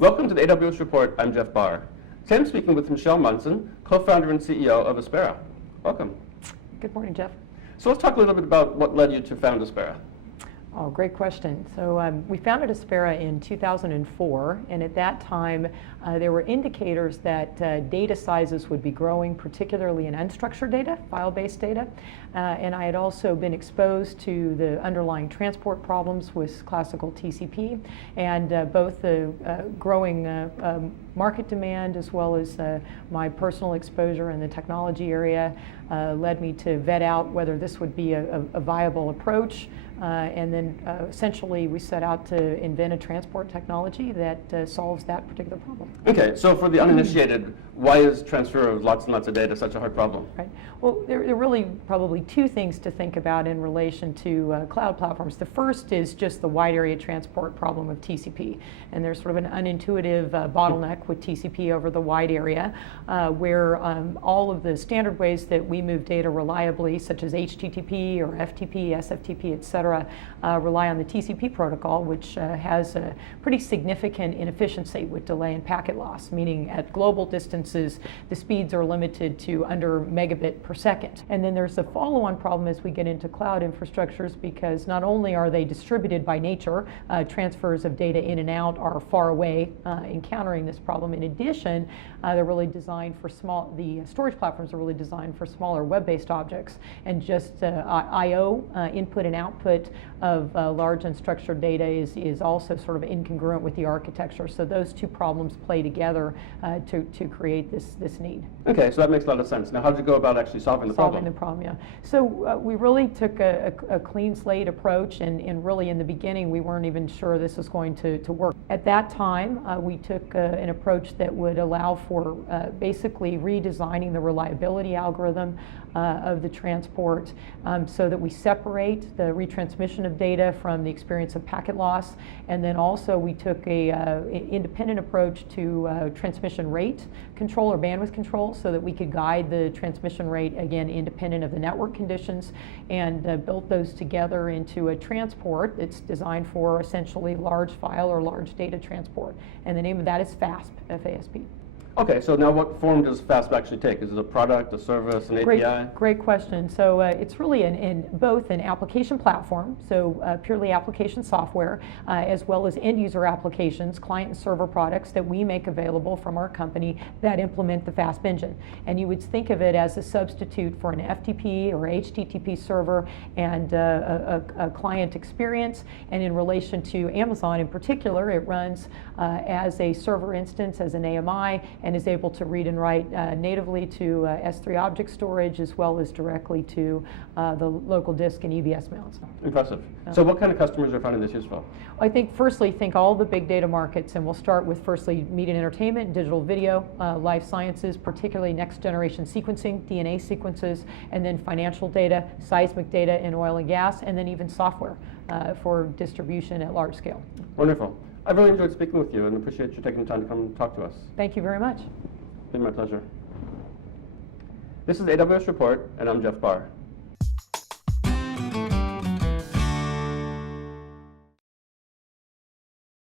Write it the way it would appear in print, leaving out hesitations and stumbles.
Welcome to the AWS Report. I'm Jeff Barr. Today I'm speaking with Michelle Munson, co-founder and CEO of Aspera. Welcome. Good morning, Jeff. So let's talk a little bit about what led you to found Aspera. Oh, great question. So we founded Aspera in 2004, and at that time there were indicators that data sizes would be growing, particularly in unstructured data, file-based data. And I had also been exposed to the underlying transport problems with classical TCP, and both the growing market demand as well as my personal exposure in the technology area led me to vet out whether this would be a viable approach. And then essentially we set out to invent a transport technology that solves that particular problem. Okay, so for the uninitiated, why is transfer of lots and lots of data such a hard problem? Right. Well, there are really probably two things to think about in relation to cloud platforms. The first is just the wide area transport problem of TCP. And there's sort of an unintuitive bottleneck with TCP over the wide area where all of the standard ways that we move data reliably, such as HTTP or FTP, SFTP, et cetera, rely on the TCP protocol, which has a pretty significant inefficiency with delay and packet loss, meaning at global distances, the speeds are limited to under megabit per second. And then there's a follow-on problem as we get into cloud infrastructures, because not only are they distributed by nature, transfers of data in and out are far away, encountering this problem. In addition, they're really designed for the storage platforms are really designed for smaller web-based objects, and just I/O, input and output of large unstructured data is also sort of incongruent with the architecture. So those two problems play together to create this need. Okay, so that makes a lot of sense. Now, how did you go about actually solving the problem? Solving the problem, yeah. So we really took a clean slate approach, and really in the beginning we weren't even sure this was going to work. At that time, we took an approach that would allow for basically redesigning the reliability algorithm of the transport so that we separate the retransmission of data from the experience of packet loss. And then also we took a independent approach to transmission rate control or bandwidth control, so that we could guide the transmission rate, again, independent of the network conditions, and built those together into a transport that's designed for essentially large file or large data transport. And the name of that is FASP, F-A-S-P. Okay, so now what form does FASP actually take? Is it a product, a service, an API? Great question. So it's really both an application platform, so purely application software, as well as end user applications, client and server products that we make available from our company that implement the FASP engine. And you would think of it as a substitute for an FTP or HTTP server and a client experience. And in relation to Amazon in particular, it runs as a server instance, as an AMI, and is able to read and write natively to S3 object storage, as well as directly to the local disk and EBS mounts. Impressive. So what kind of customers are finding this useful? I think firstly, all the big data markets, and we'll start with firstly media and entertainment, digital video, life sciences, particularly next generation sequencing, DNA sequences, and then financial data, seismic data in oil and gas, and then even software for distribution at large scale. Wonderful. I've really enjoyed speaking with you and appreciate you taking the time to come talk to us. Thank you very much. It's been my pleasure. This is AWS Report, and I'm Jeff Barr.